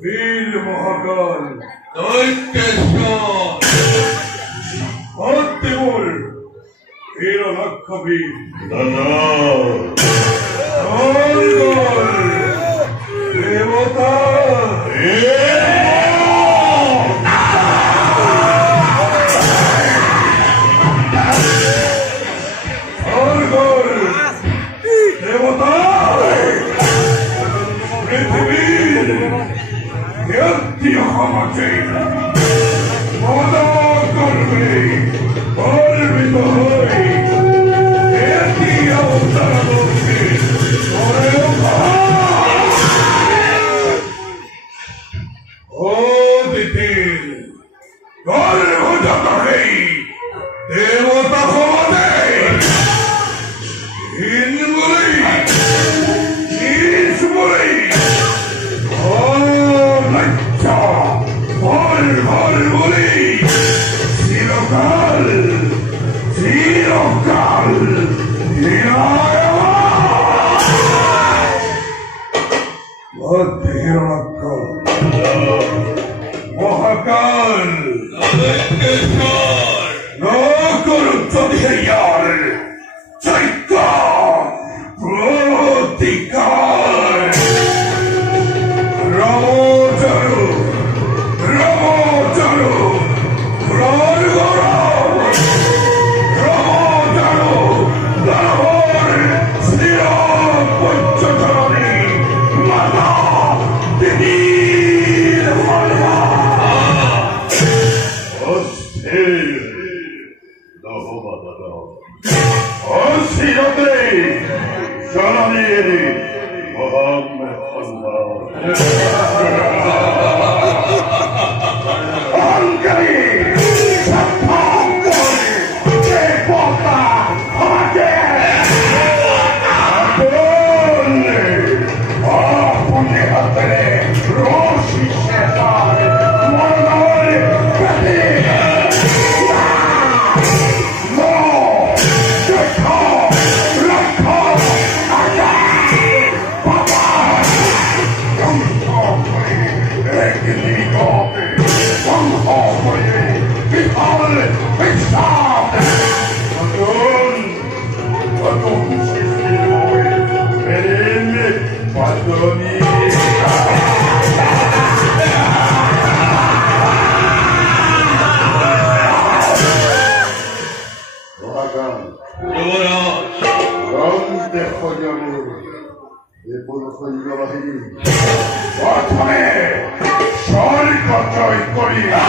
বীর মহাকাল দৈত্যেশ্বর ভক্তিমূল বীর লক্ষ্মবীর দেবতা দেবতা পৃথিবীর ক্ষমাকে মদা করবে গর্বিত হয়ে একই অবতার মধ্যে অতিথির গর্ভজাত হয়ে দেবতা ক্ষমতে হীন বলে নিজ বলে চিরকাল চিরকাল মহাকাল নকরুদ্ধেয়ার চৈত্য প্রতিকার রমচারু রমচারু প্রথমে স্বর্গ জয় করিয়া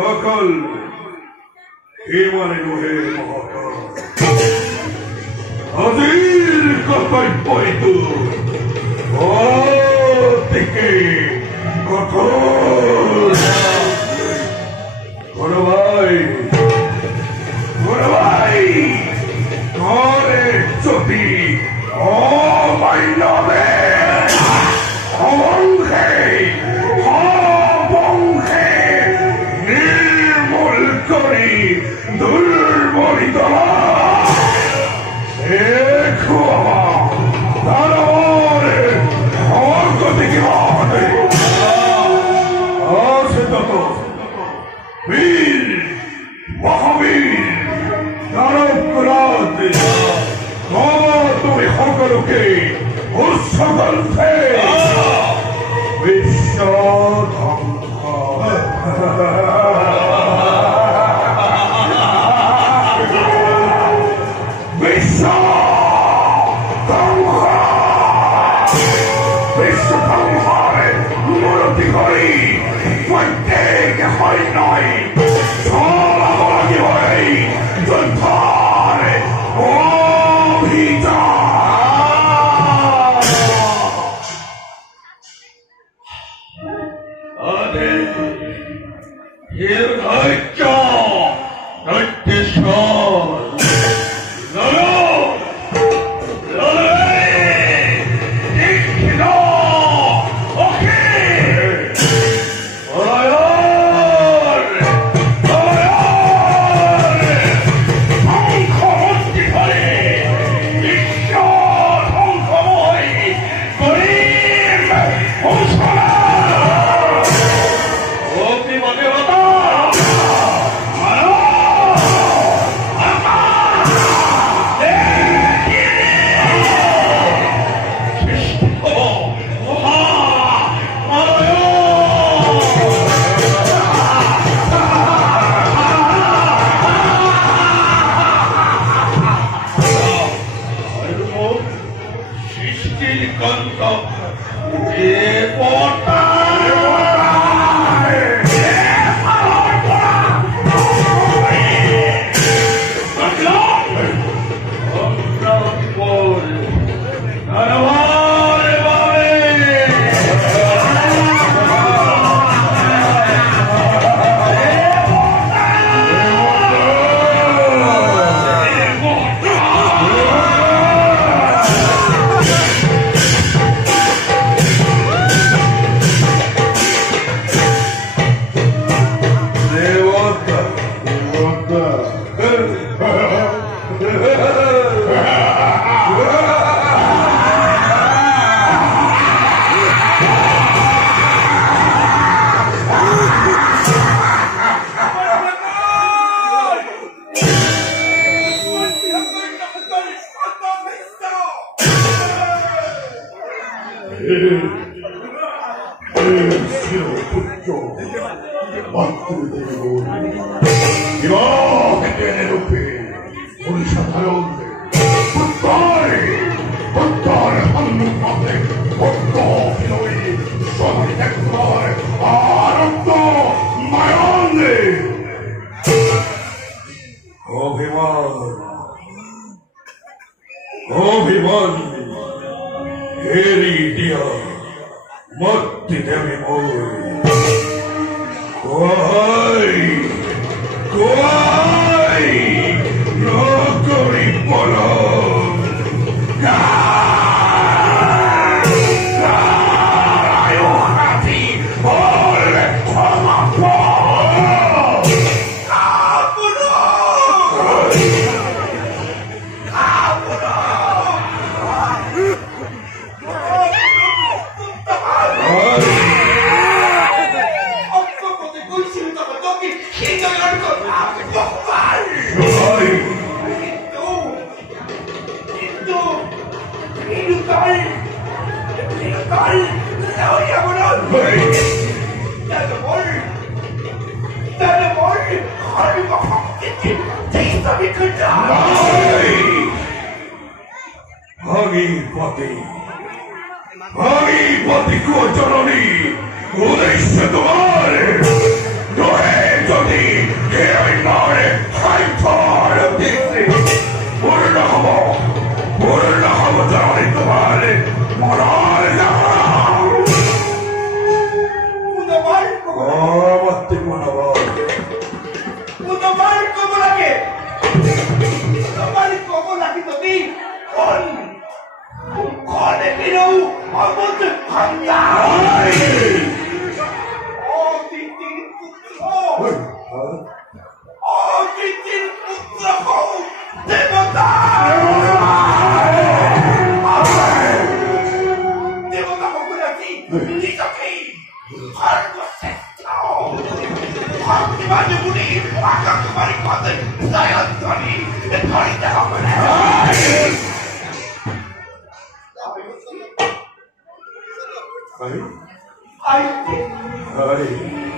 অকল হিমানে নহে মহাকাল আজির কর্তব্যইতু অতিকে কঠোর গুরুভাই ঘরে যদি অমাইনবে অবংশে নির্মূল করি দুর্বলিত তার অগতি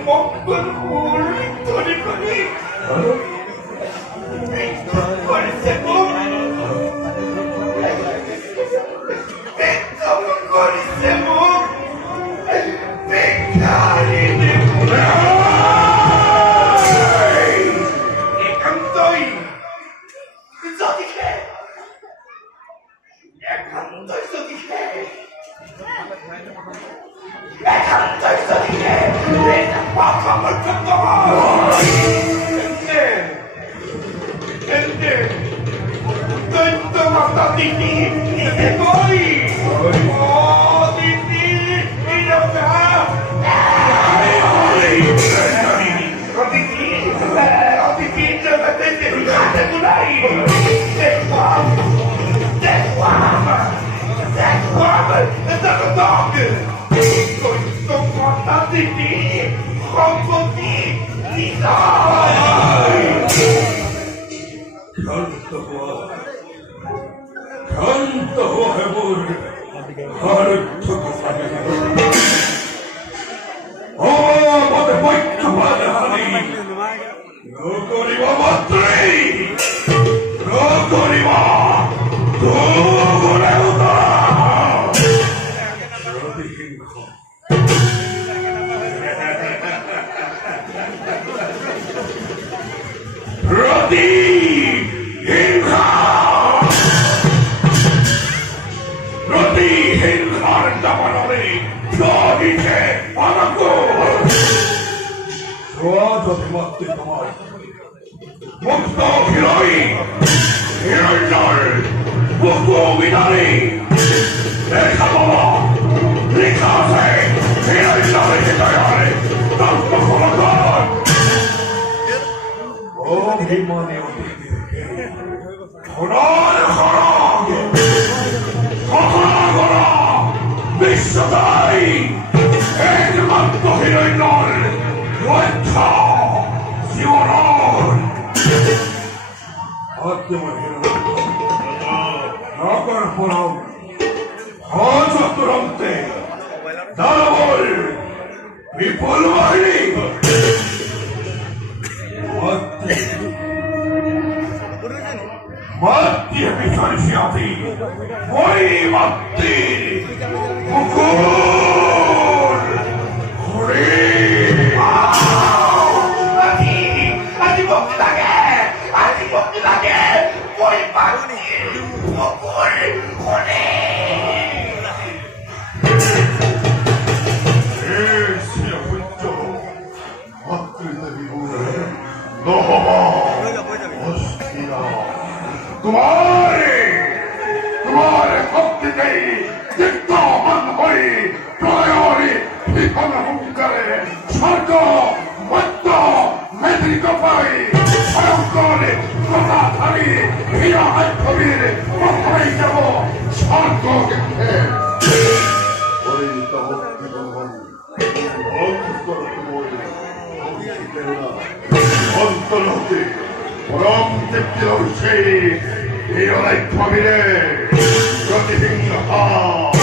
먹은 물 돌리거니 벌새고 백검은 거리새고 백가리는구나 이 강도이 소디해 이 강도이 소디해 이 강도이 소디해 이 밥을 쳤다가 근데 또 왔다 니니 이제 거리 니니 이러다 어디 저가 됐지 가는구나이 내 너그 또 왔다 니니 컴포니 니사 간다고 해보리 가르쳐도 사귀는 모두 모이트만하니 너거리와 맞들이 너거리와 누구래우다 어디인가 로디 행사를 잡아놓으니 너 이제 알았고 좋아서 대맛들더만 목도 길어이 이럴 날 목도 위다리 내가 봐봐 네 가세 이럴 날을 해줘야 하니 난 똑똑한 어미만이 어디게 호랑하게 호랑하거라 미쳐다이 애들만 또 이럴 날 원차 시원한 어때만 이러나 나걸 보라오 가족들한테 나를 미폴마리 Matti bisogniati, voi matti, Mukul, Kuri, Adi 먹기 나게, voi matti, Mukul, Kuri. 시야 문조, 맞들다니 뭐래, 너봐. तुम्हारे भक्त नहीं जितना मन होई प्रयोरी पीपन हम करे स्वर्ग मत्त मैत्री कपाई अयंकोले कथा हरी हिया अल्पवीर मफाई जबो स्वर्ग के ओरे तो भक्ति भगवान भक्त तुम्हारे भक्ति अंतरते परम तृप्ति से io dai famiglie proteggiamo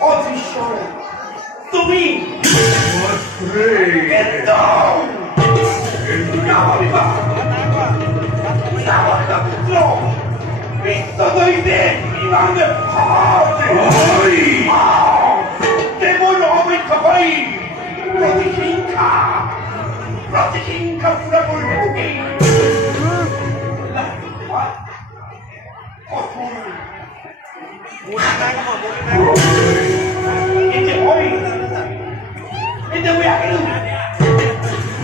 অদৃশ্য তুমি পুত্র বিশ্ব দৈতে কেবল অপেক্ষা পাই প্রতিহিংসা পুরা করবে তোকে এতে ওই আগে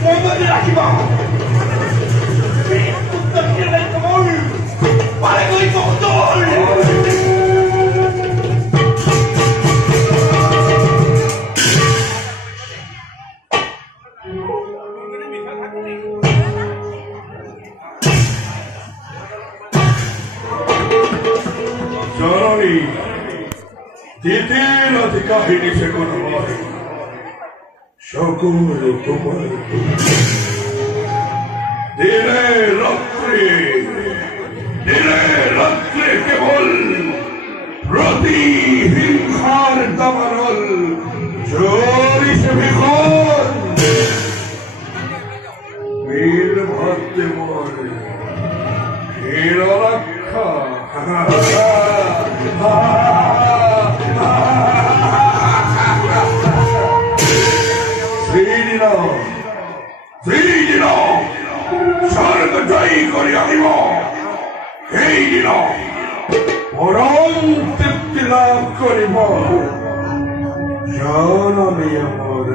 মন্দিরে রাখিব উত্তর কিরণের কমল পারে কই কৌতল জননী তিতির অতি কাহিনী সে কোন হয় সকল তোমার দিনে রাত্রে কেবল প্রতিহিংসার দাবানল চলিছে বিখন বীর ভক্তে মোর হীর রক্ষা শ্রীদিন স্বর্গ জয়ী করে আনিব এই দিন পরম তৃপ্তি লাভ করিব জননী আমার